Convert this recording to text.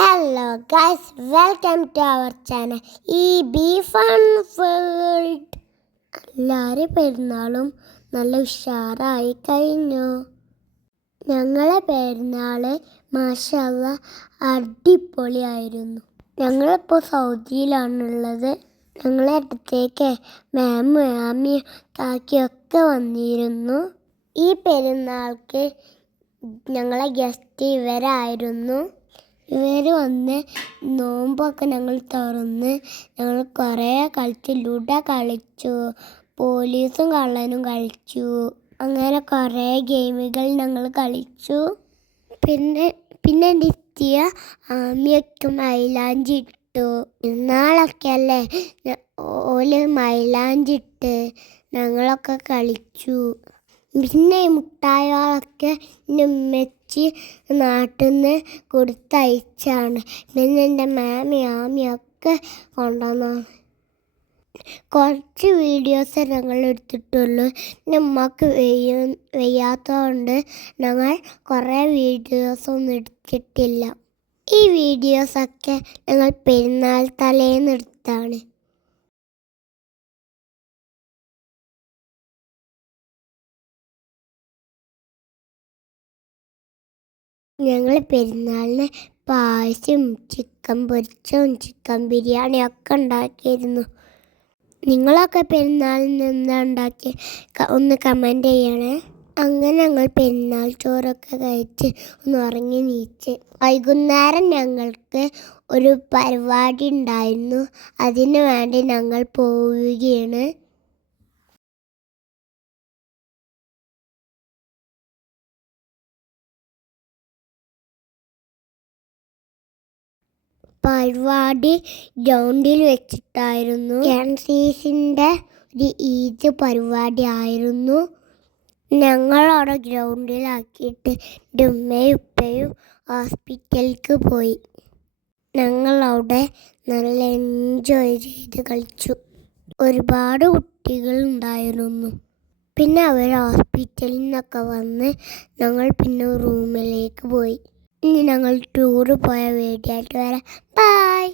Hello guys, welcome to our channel fun world. എല്ലാവരും പെരുന്നാളും നല്ല ഉഷാറായി കഴിഞ്ഞു. ഞങ്ങളെ പെരുന്നാൾ മാഷാ അല്ലാ അടിപൊളിയായിരുന്നു. ഞങ്ങളിപ്പോൾ സൗദിയിലാണുള്ളത്. ഞങ്ങളെ അടുത്തേക്ക് മാമും ആമിയും കാക്കിയൊക്കെ വന്നിരുന്നു. ഈ പെരുന്നാൾക്ക് ഞങ്ങളെ ഗസ്റ്റ് ഇവരായിരുന്നു. ഇവർ വന്ന് നോമ്പൊക്കെ ഞങ്ങൾ തുറന്ന് ഞങ്ങൾ കുറേ കളിച്ചു. ലുഡോ കളിച്ചു, പോലീസും കള്ളനും കളിച്ചു. അങ്ങനെ കുറേ ഗെയിമുകൾ ഞങ്ങൾ കളിച്ചു. പിന്നെ നിത്യ ആമിയൊക്കെ മൈലാഞ്ചി ഇട്ടു. ഇന്നാളൊക്കെ അല്ലേ ഓല് മൈലാഞ്ചി ഇട്ട് ഞങ്ങളൊക്കെ കളിച്ചു. പിന്നെ ഈ മുട്ടായികളൊക്കെ ഉമ്മച്ചി നാട്ടിൽ നിന്ന് കൊടുത്തയച്ചാണ്. പിന്നെ എൻ്റെ ആമിയൊക്കെ കൊണ്ടുവന്നാണ്. കുറച്ച് വീഡിയോസ് ഞങ്ങൾ എടുത്തിട്ടുള്ളൂ. എൻ്റെ ഉമ്മക്ക് വയ്യാത്തതുകൊണ്ട് ഞങ്ങൾ കുറേ വീഡിയോസൊന്നും എടുത്തിട്ടില്ല. ഈ വീഡിയോസൊക്കെ ഞങ്ങൾ പെരുന്നാൾ തലേന്ന് എടുത്താണ്. ഞങ്ങൾ പെരുന്നാളിന് പായസം, ചിക്കൻ പൊരിച്ചതും ചിക്കൻ ബിരിയാണിയൊക്കെ ഉണ്ടാക്കിയിരുന്നു. നിങ്ങളൊക്കെ പെരുന്നാളിന് എന്താ ഉണ്ടാക്കി ഒന്ന് കമൻറ്റ് ചെയ്യണേ. അങ്ങനെ ഞങ്ങൾ പെരുന്നാൾ ചോറൊക്കെ കഴിച്ച് ഒന്ന് ഉറങ്ങി നീച്ച്. വൈകുന്നേരം ഞങ്ങൾക്ക് ഒരു പരിപാടി ഉണ്ടായിരുന്നു. അതിനു വേണ്ടി ഞങ്ങൾ പോവുകയാണ്. പരിപാടി ഗ്രൗണ്ടിൽ വെച്ചിട്ടായിരുന്നു. KNCCൻ്റെ ഒരു ഈദ് പരിപാടി ആയിരുന്നു. ഞങ്ങളവിടെ ഗ്രൗണ്ടിലാക്കിയിട്ട് എൻ്റെ ഉമ്മയും ഉപ്പയും ഹോസ്പിറ്റലിലേക്ക് പോയി. ഞങ്ങളവിടെ നല്ല എൻജോയ് ചെയ്ത് കളിച്ചു. ഒരുപാട് കുട്ടികളുണ്ടായിരുന്നു. പിന്നെ അവർ ഹോസ്പിറ്റലിൽ നിന്നൊക്കെ വന്ന് ഞങ്ങൾ പിന്നെ റൂമിലേക്ക് പോയി. ഇനി ഞങ്ങൾ ടൂറ് പോയ വീഡിയോ ആയിട്ട് വരാം. ബൈ.